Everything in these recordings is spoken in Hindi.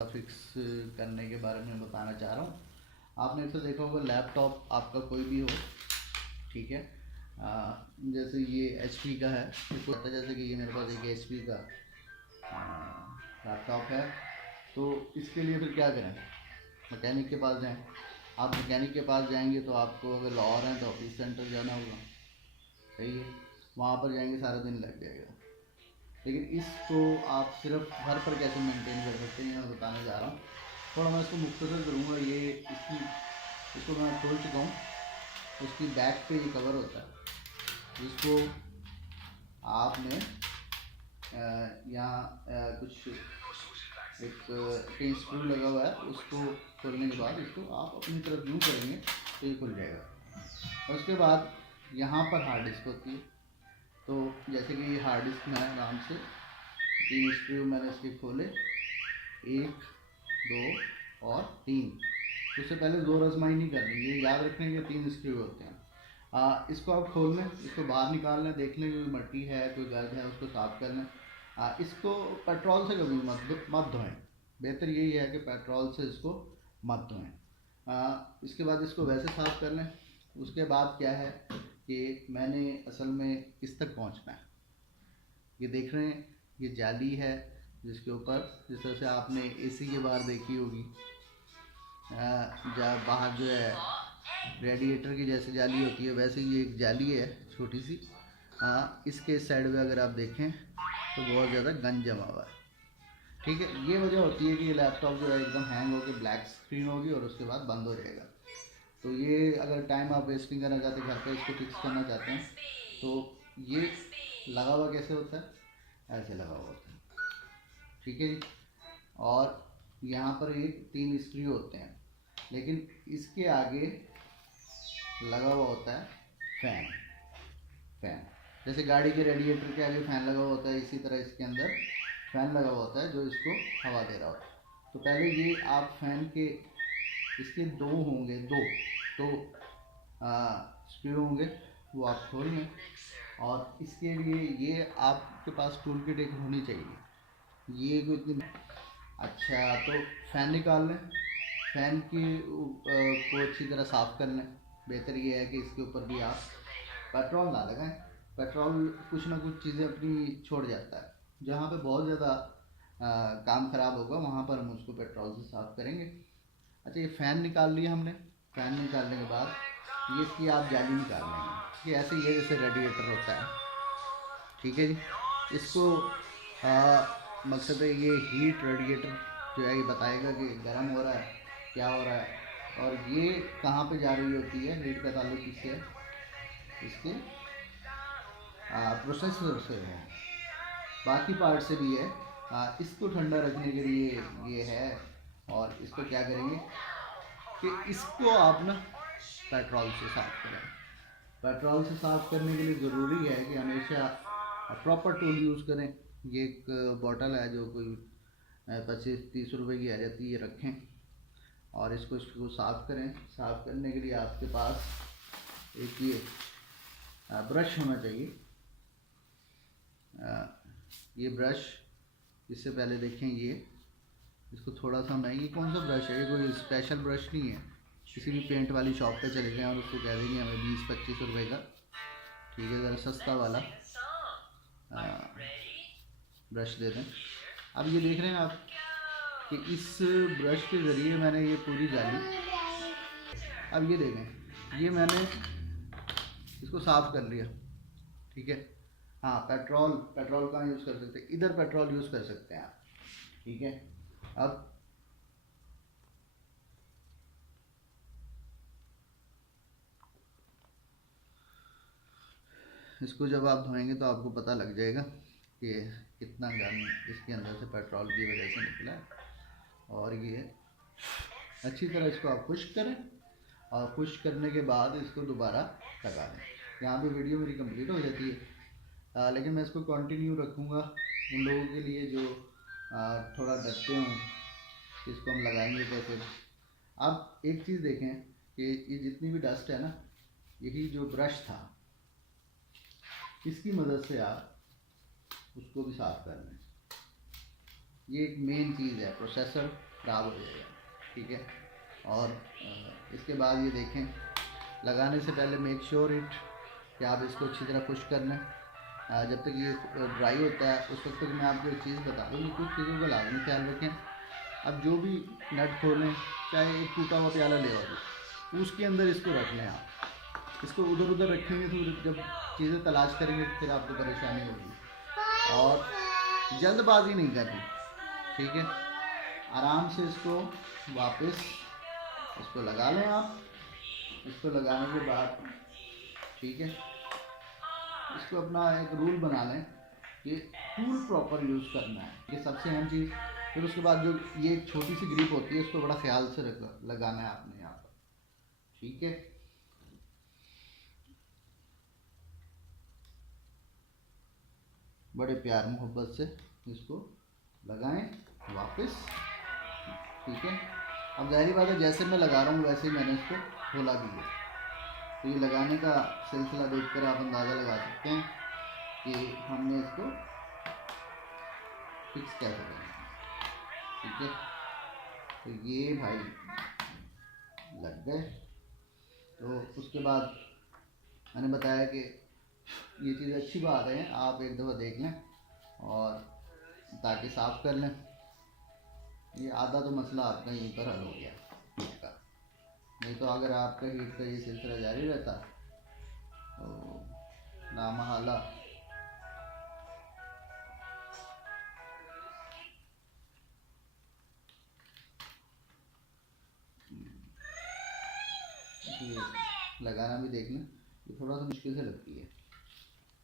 फिक्स करने के बारे में बताना चाह रहा हूँ। आपने अक्सर देखा होगा लैपटॉप आपका कोई भी हो, ठीक है। जैसे ये HP का है, जैसे कि ये मेरे पास एक HP का लैपटॉप है। तो इसके लिए फिर क्या करें, मैकेनिक के पास जाएं। आप मैकेनिक के पास जाएंगे तो आपको अगर लाहौर हैं तो ऑफिस सेंटर जाना होगा, सही है। वहाँ पर जाएंगे सारा दिन लग जाएगा। लेकिन इसको आप सिर्फ घर पर कैसे मेंटेन कर सकते हैं मैं बताने जा रहा हूँ। थोड़ा मैं इसको मुख्तसर करूँगा। ये इसको मैं खोल चुका हूँ। उसकी बैक पे ये कवर होता है जिसको आपने यहाँ कुछ एक पिन स्क्रू लगा हुआ है, उसको खोलने के बाद इसको आप अपनी तरफ यूँ करेंगे तो ये खुल जाएगा। और उसके बाद यहाँ पर हार्ड डिस्क होती है। तो जैसे कि ये हार्ड डिस्क मैंने आराम से 3 स्क्रू मैंने इसके खोले, 1 2 और 3। उससे पहले जोर आजमाई नहीं करनी, ये याद रखने के 3 स्क्रू होते हैं। इसको आप खोल लें, इसको बाहर निकाल लें, देख लें कोई मट्टी है कोई गर्द है उसको साफ़ कर लें। इसको पेट्रोल से कभी मत धोएं। बेहतर यही है कि पेट्रोल से इसको मत धोएं। इसके बाद इसको वैसे साफ़ कर लें। उसके बाद क्या है कि मैंने असल में इस तक पहुंचना है। ये देख रहे हैं, ये जाली है जिसके ऊपर, जिस तरह से आपने AC के बाहर देखी होगी, जहाँ बाहर जो है रेडिएटर की जैसे जाली होती है, वैसे ये एक जाली है छोटी सी। इसके साइड में अगर आप देखें तो बहुत ज़्यादा गंज जमा हुआ है, ठीक है। ये वजह होती है कि ये लैपटॉप जो है एकदम हैंग होकर ब्लैक स्क्रीन होगी और उसके बाद बंद हो जाएगा। तो ये अगर टाइम आप वेस्ट नहीं करना चाहते, घर पे इसको फिक्स करना चाहते हैं, तो ये लगा हुआ कैसे होता है, ऐसे लगा हुआ होता है, ठीक है जी। और यहाँ पर एक 3 स्क्रू होते हैं, लेकिन इसके आगे लगा हुआ होता है फैन। जैसे गाड़ी के रेडिएटर के आगे फैन लगा हुआ होता है, इसी तरह इसके अंदर फैन लगा हुआ होता है जो इसको हवा दे रहा होता है। तो पहले ये आप फैन के इसके 2 होंगे, 2 तो स्क्रू होंगे, वो आप खोल लें। और इसके लिए ये आपके पास टूल किट एक होनी चाहिए। ये कोई इतनी अच्छा, तो फैन निकाल लें, फैन की को अच्छी तरह साफ़ कर लें। बेहतर ये है कि इसके ऊपर भी आप पेट्रोल ना लगाएं। पेट्रोल कुछ ना कुछ चीज़ें अपनी छोड़ जाता है। जहाँ पे बहुत ज़्यादा काम ख़राब होगा वहाँ पर हम उसको पेट्रोल से साफ़ करेंगे। अच्छा, ये फ़ैन निकाल लिया हमने। फ़ैन निकालने के बाद ये इसकी आप जाली निकाल लेंगे। ये ऐसे ही है जैसे रेडिएटर होता है, ठीक है जी। इसको मकसद है ये हीट रेडिएटर जो है ये बताएगा कि गर्म हो रहा है क्या हो रहा है। और ये कहाँ पे जा रही होती है हीट का ताल्लुक इससे, इसके प्रोसेसर से है, बाकी पार्ट से भी है। इसको ठंडा रखने के लिए ये है। और इसको क्या करेंगे कि इसको आप ना पेट्रोल से साफ़ करें। पेट्रोल से साफ़ करने के लिए ज़रूरी है कि हमेशा प्रॉपर टूल यूज़ करें। ये एक बॉटल है जो कोई 25-30 रुपए की आ जाती है, ये रखें और इसको साफ़ करें। साफ़ करने के लिए आपके पास एक ये ब्रश होना चाहिए। ये ब्रश, इससे पहले देखें ये, इसको थोड़ा सा मैं, ये कौन सा ब्रश है, ये कोई स्पेशल ब्रश नहीं है। किसी भी पेंट वाली शॉप पे चले जाएं और उसको कह देंगे हमें 20-25 रुपए का, ठीक है, ज़रा सस्ता वाला ब्रश दे दें। अब ये देख रहे हैं आप कि इस ब्रश के ज़रिए मैंने ये पूरी जाली, अब ये देखें, ये मैंने इसको साफ़ कर लिया, ठीक है। हाँ, पेट्रोल कहाँ यूज़ कर सकते हैं, इधर पेट्रोल यूज़ कर सकते हैं आप, ठीक है। अब इसको जब आप धोएंगे तो आपको पता लग जाएगा कि कितना गन इसके अंदर से पेट्रोल की वजह से निकला है। और ये अच्छी तरह इसको आप खुश्क करें और खुश्क करने के बाद इसको दोबारा लगा दें। यहाँ पे वीडियो मेरी कंप्लीट हो जाती है, लेकिन मैं इसको कंटिन्यू रखूँगा उन लोगों के लिए जो थोड़ा डरते हों कि इसको हम लगाएंगे कैसे। अब एक चीज़ देखें कि ये जितनी भी डस्ट है ना, यही जो ब्रश था इसकी मदद से आप उसको भी साफ़ कर लें। ये एक मेन चीज़ है, प्रोसेसर ख़राब हो जाएगा, ठीक है। और इसके बाद ये देखें, लगाने से पहले मेक श्योर इट कि आप इसको अच्छी तरह खुश कर लें। जब तक ये ड्राई होता है उस वक्त तक मैं आपको एक चीज़ बता दूँ, कुछ चीज़ों का लाजमी ख्याल रखें। अब जो भी नट खोलें, चाहे एक टूटा हुआ प्याला ले आओ, उसके अंदर इसको रख लें। आप इसको उधर उधर रखेंगे तो जब चीज़ें तलाश करेंगे फिर आपको परेशानी होगी। और जल्दबाजी नहीं करनी, ठीक है। आराम से इसको वापस इसको लगा लें आप। इसको लगाने के बाद, ठीक है, इसको अपना एक रूल बना लें कि टूल प्रॉपर यूज़ करना है, ये सबसे अहम चीज़। फिर उसके बाद जो ये छोटी सी ग्रिप होती है इसको बड़ा ख्याल से लगाना है आपने यहाँ पर, ठीक है। बड़े प्यार मोहब्बत से इसको लगाएं वापस, ठीक है। अब जाहिर बात है जैसे मैं लगा रहा हूँ वैसे ही मैंने इसको खोला भी है। तो ये लगाने का सिलसिला देखकर आप अंदाज़ा लगा सकते हैं कि हमने इसको फिक्स कैसे करना है, ठीक है। तो ये भाई लग गए। तो उसके बाद मैंने बताया कि ये चीज़ अच्छी बात है, आप एक दफ़ा देख लें और ताकि साफ़ कर लें। ये आधा तो मसला आपका यहीं पर हल हो गया हीट का। नहीं तो अगर आपका हीट का ये सिलसिला जारी रहता तो नामहाला लगाना भी देख लें, ये थोड़ा सा मुश्किल से लगती है।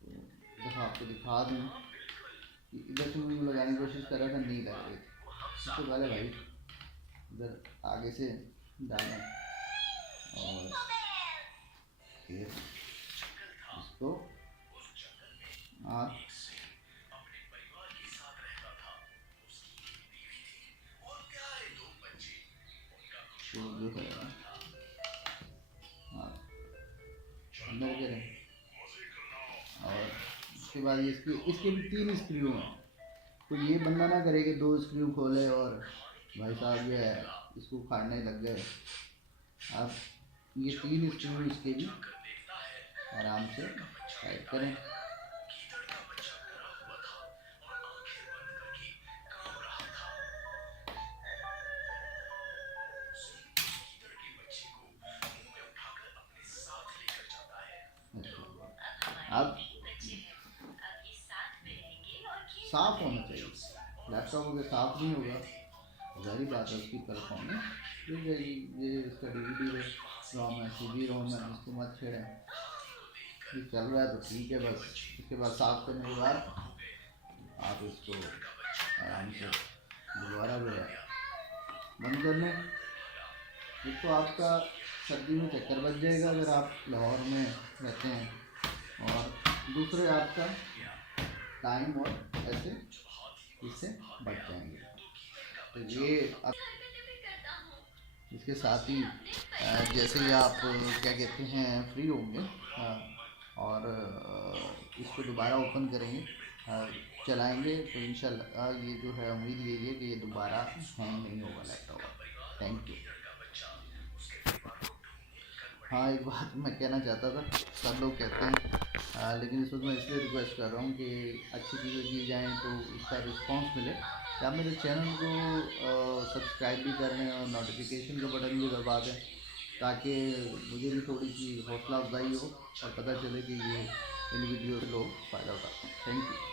तो दफ़ा आपको दिखा दूँ कि इधर से मैं लगाने की कोशिश कर रहा था, नहीं लग रही थी। सबसे पहले भाई इधर आगे से डालें और फिर इसको आप जो है अंदर करें। और उसके बाद इसके भी 3 स्क्रू हैं। तो ये बंदा ना करे कि 2 स्क्रू खोले और भाई साहब जो है इसको उखाड़ने लग गए। अब ये 3 स्क्रू इसके भी आराम से टाइट करें। अब साफ होना चाहिए, लैपटॉप अगर साफ नहीं होगा जारी बात है उसकी परफॉर्मेंस गिर जाएगी। ये इसका DVD रोम है, CD रोम है, इसको मत छेड़ें। ये चल रहा है तो ठीक है, बस इसके बाद साफ करने के बाद आप इसको आराम से दोबारा जो है बंद कर लें। एक तो आपका सर्दी में चक्कर बच जाएगा अगर आप लाहौर में रहते हैं, और दूसरे आपका टाइम और ऐसे इससे बच जाएंगे। तो ये अब इसके साथ ही जैसे ही आप क्या कहते हैं फ्री होंगे और इसको दोबारा ओपन करेंगे, चलाएंगे, तो इंशाल्लाह ये जो है उम्मीद यही है कि ये दोबारा हैंग नहीं होगा लैपटॉप। Thank you. हाँ, एक बात मैं कहना चाहता था, सब लोग कहते हैं लेकिन इस वक्त मैं इसलिए रिक्वेस्ट कर रहा हूँ कि अच्छी चीज़ें की जाएँ तो उसका रिस्पांस मिले। क्या आप मेरे चैनल को सब्सक्राइब भी कर लें और नोटिफिकेशन का बटन भी दबा दें, ताकि मुझे भी थोड़ी सी हौसला अफजाई हो और पता चले कि ये इन वीडियो से लोग फ़ायदा उठाते हैं। Thank you.